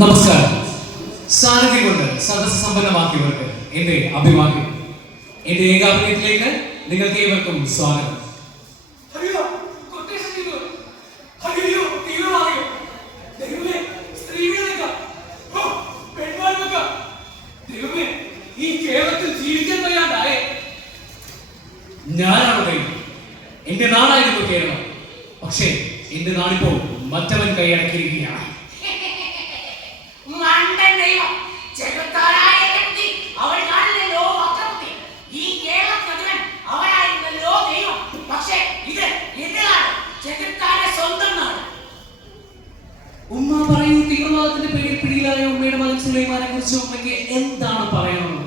നമസ്കാരം. സാന്നിധ്യം കൊണ്ട് സദസ്സ് സമ്പന്നമാക്കിയവർക്ക് എന്റെ അഭിവാദ്യം. എന്റെ ഏകാഭിനയത്തിലേക്ക് നിങ്ങൾക്ക് ഏവർക്കും സ്വാഗതം. ഞാനാണ് ദൈവം. എന്റെ നാടായിരുന്നു കേരളം. പക്ഷേ എന്റെ നാടിപ്പോൾ മറ്റവൻ കൈയടക്കിയിരിക്കുകയാണ്. ഉമ്മ പറയൂ, തീവ്രവാദത്തിന്റെ പേരിൽ പിടിയിലായ ഉമ്മയുടെ മകൻ സുലൈമാനെ കുറിച്ച് ഉമ്മയ്ക്ക് എന്താണ് പറയണത്?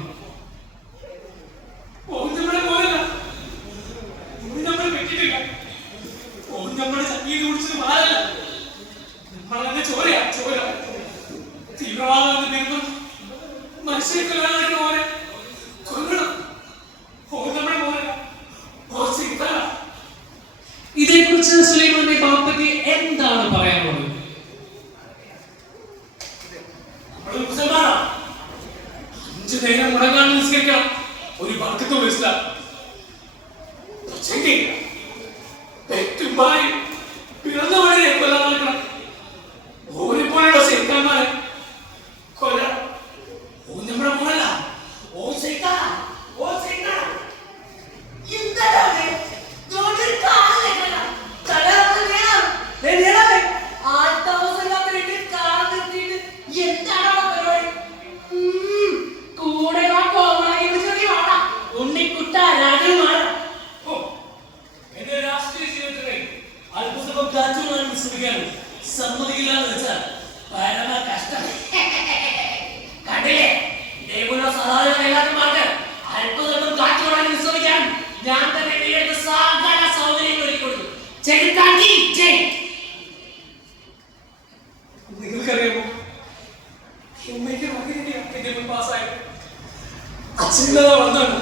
ഇതേക്കുറിച്ച് സുലൈമാന്റെ ബാപ്പയ്ക്ക് എന്താണ് പറയാനുള്ളത്? മുടങ്ങാണ്ട് നിസ്കരിക്കണം, ഒരു ബർക്കത്തും ഇസ്ലാം. പിറന്നവരെ കൊല്ലാൻ നടക്കണം. ഓരിപ്പോഴുള്ള ശരിക്കാന്മാരെ കൊല്ല. ഓ നമ്മുടെ മോനല്ല. ഓ ശരിക്കാ, ഓ ശരിക്കാ. സമ്മതിക്കില്ലാന്ന് വെച്ചാൽ പരമ കഷ്ടം. കണ്ടില്ലേ, ഇതേപോലുള്ള സഹായമാർക്ക് അല്പതൊന്നും കാറ്റുകൊള്ളാൻ വിശ്രമിക്കാൻ ഞാൻ തന്നെ നേരിട്ട് സകല സൗകര്യങ്ങൾ ഒരുക്കി കൊടുത്തു. നിങ്ങൾക്കറിയാമോ, അച്ഛനില്ലാതെ വളർന്നാണ്.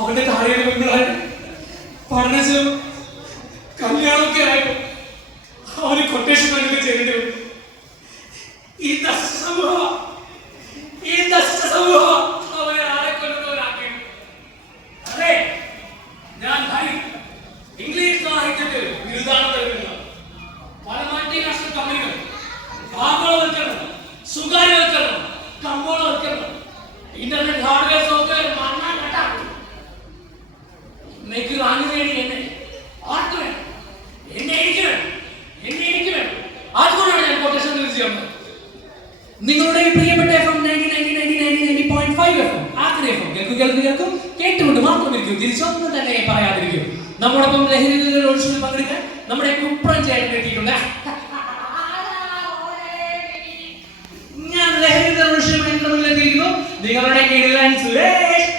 അവന്റെ താഴെയുടെ പെണ്ണുകളായിട്ട് പഠനവും കല്യാണമൊക്കെ ആയപ്പോ അവന് കൊട്ടേഷൻ നൽകുക ചെയ്യേണ്ടി വരും. ഈ സമൂഹം അവനെ ആരെ കൊല്ലുന്നവരാക്കി. അതെ, ഞാൻ ഇംഗ്ലീഷ് സാഹിത്യത്തിൽ ബിരുദാനം നൽകുന്ന പല മൾട്ടിനാഷണൽ കമ്പനികൾ ആഗോളവൽക്കരണം, സ്വകാര്യവൽക്കരണം, കമ്പോളവൽക്കരണം, ഇന്റർനെറ്റ് ഹാർഡ്വെയർ സോഫ്റ്റ്വെയർ മണ്ണാൻ കട്ടാക്കും. എനിക്ക് റാങ്ക് നേടി എന്നെ ആർക്ക് വേണം? എന്നെ എനിക്ക് വേണം. അതുകൊണ്ടാണ് ഞാൻ കൊട്ടേഷൻ ചെയ്യുന്നത്. നിങ്ങളുടെ പ്രിയപ്പെട്ട FM 90.5 FM ആക്രി FM കേൾക്കും കേട്ടുകൊണ്ട് മാത്രമിരിക്കും, തിരിച്ചൊന്നും തന്നെ പറയാതിരിക്കും. നമ്മോടൊപ്പം ലഹരി റോഡ് പങ്കെടുക്കാൻ നമ്മുടെ കുപ്രൻ ചേട്ടൻ എത്തിയിട്ടുണ്ട്. ഞാൻ ലഹരി റോഡ് നിങ്ങളുടെ കീഴിലാൻ സുരേഷ്.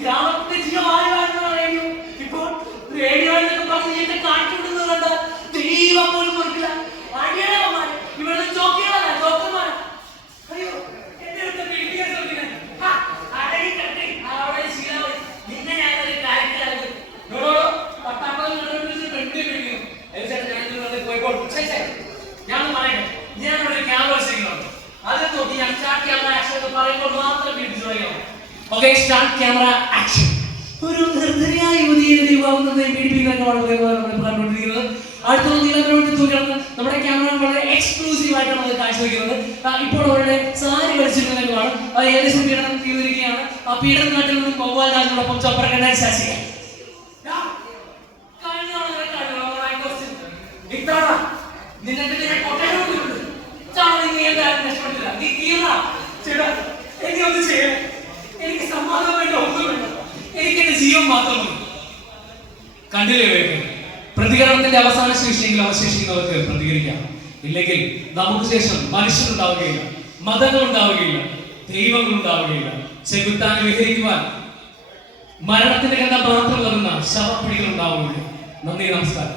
ഗ്രാമത്തിന്റെ ജീവമായിരുന്നു. ഇപ്പോൾ റേഡിയോ കാറ്റുവിടുന്നുണ്ട്. ദൈവം പോലും കൊടുക്കില്ല. അടിയമാര് ഇവിടുത്തെ ചോക്കികളല്ല, ചോക്കന്മാർ. അയ്യോ, എന്റെ നിന്നെ ഞാനൊരു കാര്യത്തിലായിരുന്നു. ഞാൻ പറയട്ടെ, ഞാനൊരു ക്യാമറ വെച്ചിരിക്കുന്നു. അത് നോക്കി ഞാൻ സ്റ്റാർട്ട് ക്യാമറ ആക്ഷൻ പറയുമ്പോൾ മാത്രം പിടിച്ചു പറയാം. Okay, start camera action. ഒരു നിർദ്ധനയായ യുവതിയെ ദൈവാവുന്നതിനെ പീഡിപ്പിക്കാനാണ് നമ്മൾ കണ്ടുകൊണ്ടിരിക്കുന്നത്. അടുത്ത നീലത്തിലൂടെ നമ്മുടെ ക്യാമറ വളരെ എക്സ്ക്ലൂസീവ് ആയിട്ടാണ് അത് കാഴ്ചവെക്കുന്നത്. ഇപ്പോൾ അവരുടെ സാരി വലിച്ചിരുന്നതാണ്. ഏകദേശം പീഡനം ചെയ്തിരിക്കുകയാണ്. ആ പീഡനം നാട്ടിൽ നിന്നും ഗോപാൽ രാജിനോടൊപ്പം ചൊപ്പറക്കണ്ണൻ ശാസിക. എനിക്ക് സമ്മാനം വേണ്ട, ഒന്നും വേണ്ട. എനിക്ക് എന്റെ ജീവൻ മാത്രം മതി. കണ്ടില്ലേ വേഗം? പ്രതികരണത്തിന്റെ അവസാന ശേഷിയെങ്കിലും അവശേഷിക്കുന്നവർക്ക് പ്രതികരിക്കാം. ഇല്ലെങ്കിൽ നമുക്ക് ശേഷം മനുഷ്യരുണ്ടാവുകയില്ല, മതങ്ങൾ ഉണ്ടാവുകയില്ല, ദൈവങ്ങൾ ഉണ്ടാവുകയില്ല. ചെകുത്താനെ വിഹരിക്കുവാൻ മരണത്തിന്റെ കണ്ട മാത്രം വരുന്ന ശവപ്പിടികൾ ഉണ്ടാവുകയില്ല. നന്ദി, നമസ്കാരം.